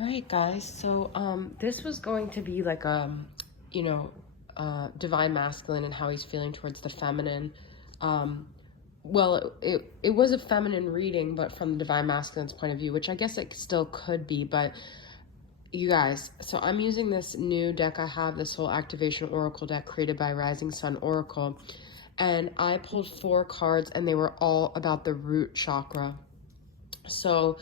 All right, guys. So this was going to be like you know, divine masculine and how he's feeling towards the feminine. Um, well, it was a feminine reading, but from the divine masculine's point of view, which I guess it still could be. But you guys, so I'm using this new deck I have, this whole activation oracle deck created by Rising Sun Oracle, and I pulled 4 cards, and they were all about the root chakra. So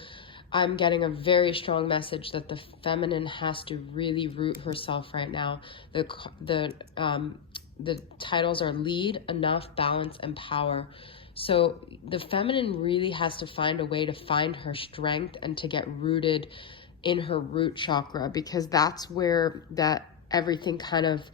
I'm getting a very strong message that the feminine has to really root herself right now. The titles are lead, enough, balance, and power. So the feminine really has to find a way to find her strength and to get rooted in her root chakra, because that's where that everything kind of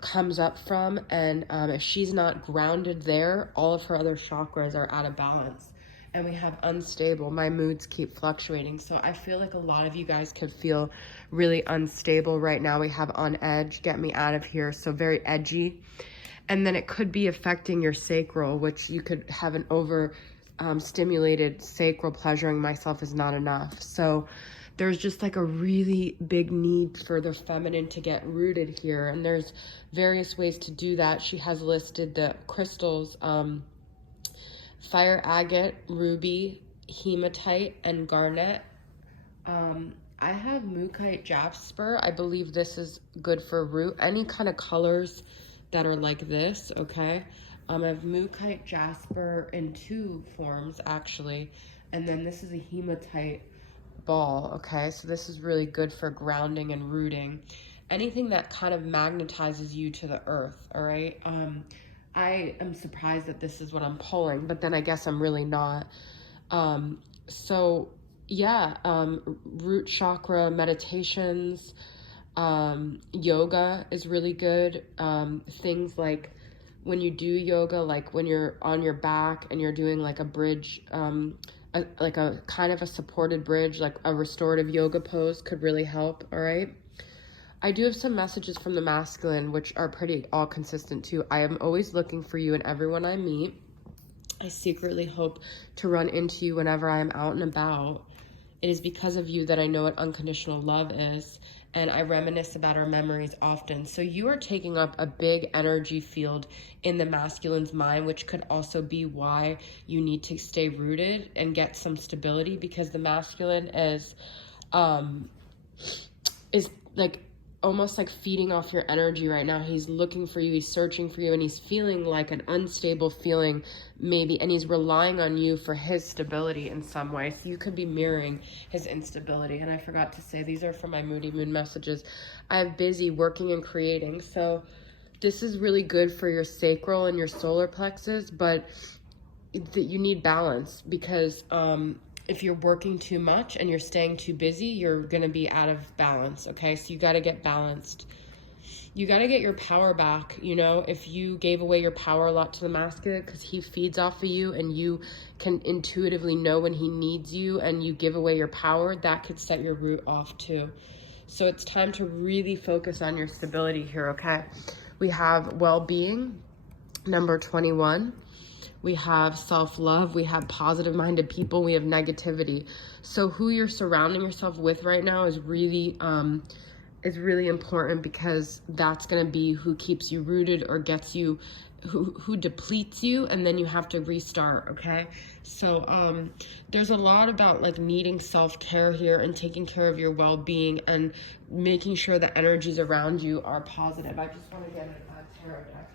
comes up from. And if she's not grounded there, all of her other chakras are out of balance. And we have unstable. My moods keep fluctuating. So I feel like a lot of you guys could feel really unstable right now. We have on edge, get me out of here. So very edgy. And then it could be affecting your sacral, which you could have an over stimulated sacral. Pleasuring myself is not enough. So there's just like a really big need for the feminine to get rooted here. And there's various ways to do that. She has listed the crystals, fire agate, ruby, hematite, and garnet. I have mookaite jasper. I believe this is good for root. Any kind of colors that are like this, okay? I have mookaite jasper in 2 forms, actually. And then this is a hematite ball, okay? So this is really good for grounding and rooting. Anything that kind of magnetizes you to the earth, all right? I am surprised that this is what I'm pulling, but then I guess I'm really not. So yeah, root chakra meditations, yoga is really good. Things like when you do yoga, like when you're on your back and you're doing like a bridge, like a kind of a supported bridge, like a restorative yoga pose could really help, all right? I do have some messages from the masculine, which are pretty all consistent too. I am always looking for you in everyone I meet. I secretly hope to run into you whenever I am out and about. It is because of you that I know what unconditional love is, and I reminisce about our memories often. So you are taking up a big energy field in the masculine's mind, which could also be why you need to stay rooted and get some stability, because the masculine is like almost like feeding off your energy right now. He's looking for you, he's searching for you, and he's feeling like an unstable feeling maybe, and he's relying on you for his stability in some way. So you could be mirroring his instability. And I forgot to say, these are from my Moody Moon messages. I have busy working and creating. So this is really good for your sacral and your solar plexus, but you need balance, because if you're working too much and you're staying too busy, you're going to be out of balance, okay? So you got to get balanced. You got to get your power back, you know? If you gave away your power a lot to the masculine, because he feeds off of you and you can intuitively know when he needs you, and you give away your power, that could set your root off too. So it's time to really focus on your stability here, okay? We have well-being, number 21. We have self-love, we have positive-minded people, we have negativity. So who you're surrounding yourself with right now is really important, because that's gonna be who keeps you rooted or gets you, who depletes you, and then you have to restart, okay? So there's a lot about like needing self-care here and taking care of your well-being and making sure the energies around you are positive. I just wanna get a tarot deck.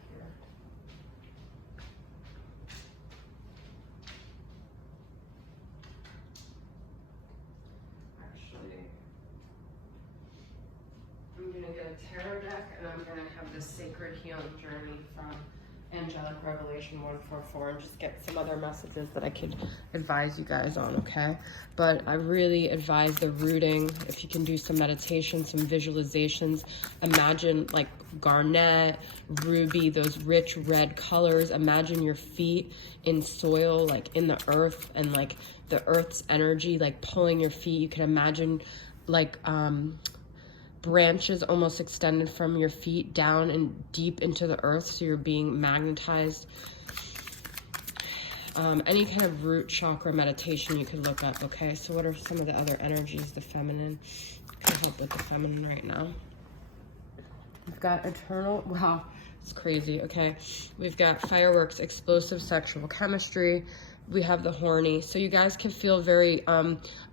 I'm going to get a tarot deck, and I'm going to have the Sacred Healing Journey from Angelic Revelation 144, and just get some other messages that I could advise you guys on, okay? But I really advise the rooting. If you can do some meditation, some visualizations, imagine like garnet, ruby, those rich red colors. Imagine your feet in soil, like in the earth, and like the earth's energy like pulling your feet. You can imagine like branches almost extended from your feet down and deep into the earth, so you're being magnetized. Any kind of root chakra meditation you could look up, okay? So what are some of the other energies, the feminine? Can help with the feminine right now. We've got eternal, wow, it's crazy, okay? We've got fireworks, explosive sexual chemistry. We have the horny. So you guys can feel very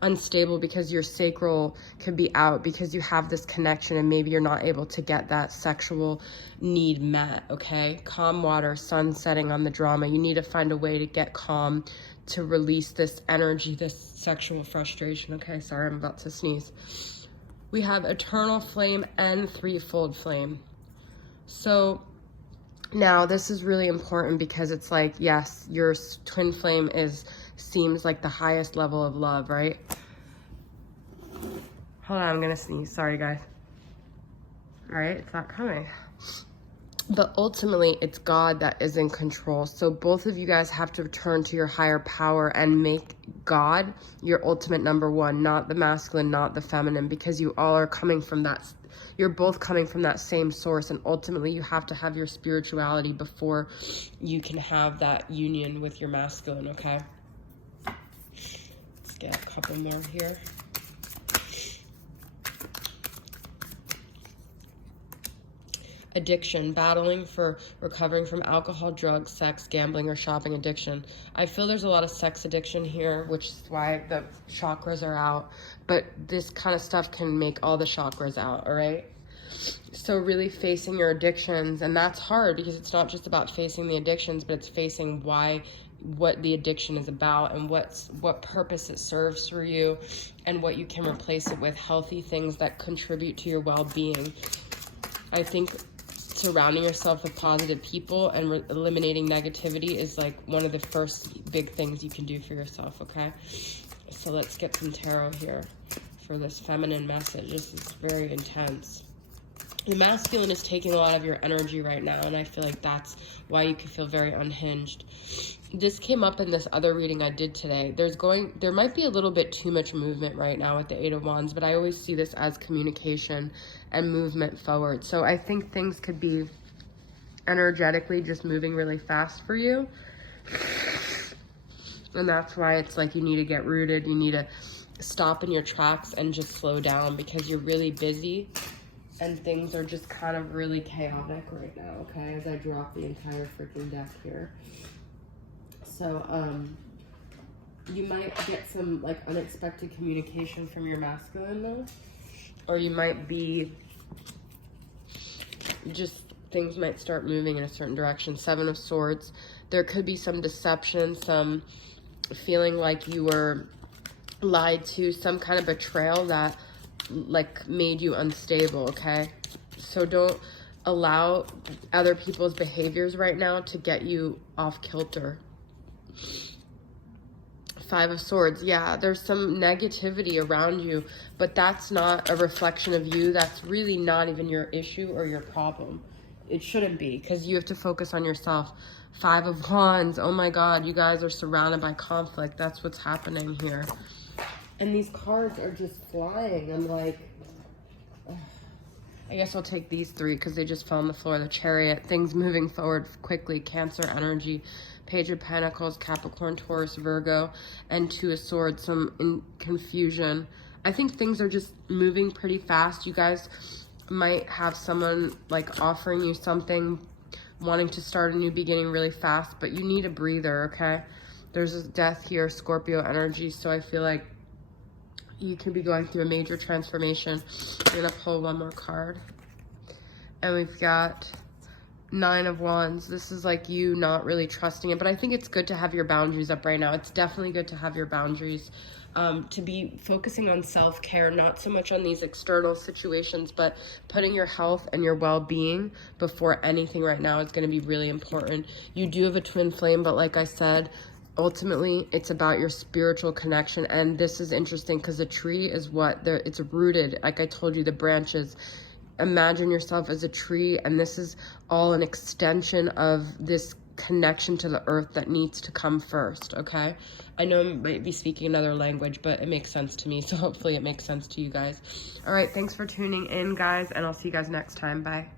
unstable because your sacral could be out because you have this connection and maybe you're not able to get that sexual need met, okay? Calm water, sun setting on the drama. You need to find a way to get calm, to release this energy, this sexual frustration, okay? Sorry, I'm about to sneeze. We have eternal flame and threefold flame. So now this is really important because it's like, yes, your twin flame seems like the highest level of love, right? Hold on, I'm gonna sneeze. Sorry, guys. All right, it's not coming. But ultimately, it's God that is in control. So both of you guys have to return to your higher power and make God your ultimate number one, not the masculine, not the feminine, because you all are coming from that. You're both coming from that same source, and ultimately you have to have your spirituality before you can have that union with your masculine, okay? Let's get a couple more here. Addiction, battling for recovering from alcohol, drugs, sex, gambling, or shopping addiction. I feel there's a lot of sex addiction here, which is why the chakras are out. But this kind of stuff can make all the chakras out, all right? So really facing your addictions, and that's hard because it's not just about facing the addictions, but it's facing what the addiction is about and what purpose it serves for you and what you can replace it with, healthy things that contribute to your well-being. I think surrounding yourself with positive people and eliminating negativity is like one of the first big things you can do for yourself, okay? So let's get some tarot here for this feminine message. This is very intense. The masculine is taking a lot of your energy right now, and I feel like that's why you can feel very unhinged. This came up in this other reading I did today. There might be a little bit too much movement right now with the Eight of Wands, but I always see this as communication and movement forward. So I think things could be energetically just moving really fast for you. And that's why it's like you need to get rooted. You need to stop in your tracks and just slow down because you're really busy. And things are just kind of really chaotic right now, okay? As I drop the entire freaking deck here. So, you might get some, like, unexpected communication from your masculine, though. Or you might be just, things might start moving in a certain direction. Seven of Swords. There could be some deception, some feeling like you were lied to, some kind of betrayal that like made you unstable, okay? So don't allow other people's behaviors right now to get you off kilter. Five of Swords, yeah, there's some negativity around you, but that's not a reflection of you. That's really not even your issue or your problem. It shouldn't be, because you have to focus on yourself. Five of Wands, oh my God, you guys are surrounded by conflict. That's what's happening here. And these cards are just flying. I'm like, ugh. I guess I'll take these three because they just fell on the floor. The Chariot, things moving forward quickly. Cancer energy, Page of Pentacles, Capricorn, Taurus, Virgo, and Two of Swords, some confusion. I think things are just moving pretty fast. You guys might have someone like offering you something, wanting to start a new beginning really fast, but you need a breather, okay? There's a Death here, Scorpio energy, so I feel like you could be going through a major transformation. I'm gonna pull one more card. And we've got Nine of Wands. This is like you not really trusting it, but I think it's good to have your boundaries up right now. It's definitely good to have your boundaries, to be focusing on self-care, not so much on these external situations, but putting your health and your well-being before anything right now is going to be really important. You do have a twin flame, but like I said, ultimately it's about your spiritual connection. And this is interesting because the tree is it's rooted, like I told you, the branches. Imagine yourself as a tree, and this is all an extension of this connection to the earth that needs to come first, okay? I know I might be speaking another language, but it makes sense to me, so hopefully it makes sense to you guys. All right, thanks for tuning in, guys, and I'll see you guys next time. Bye.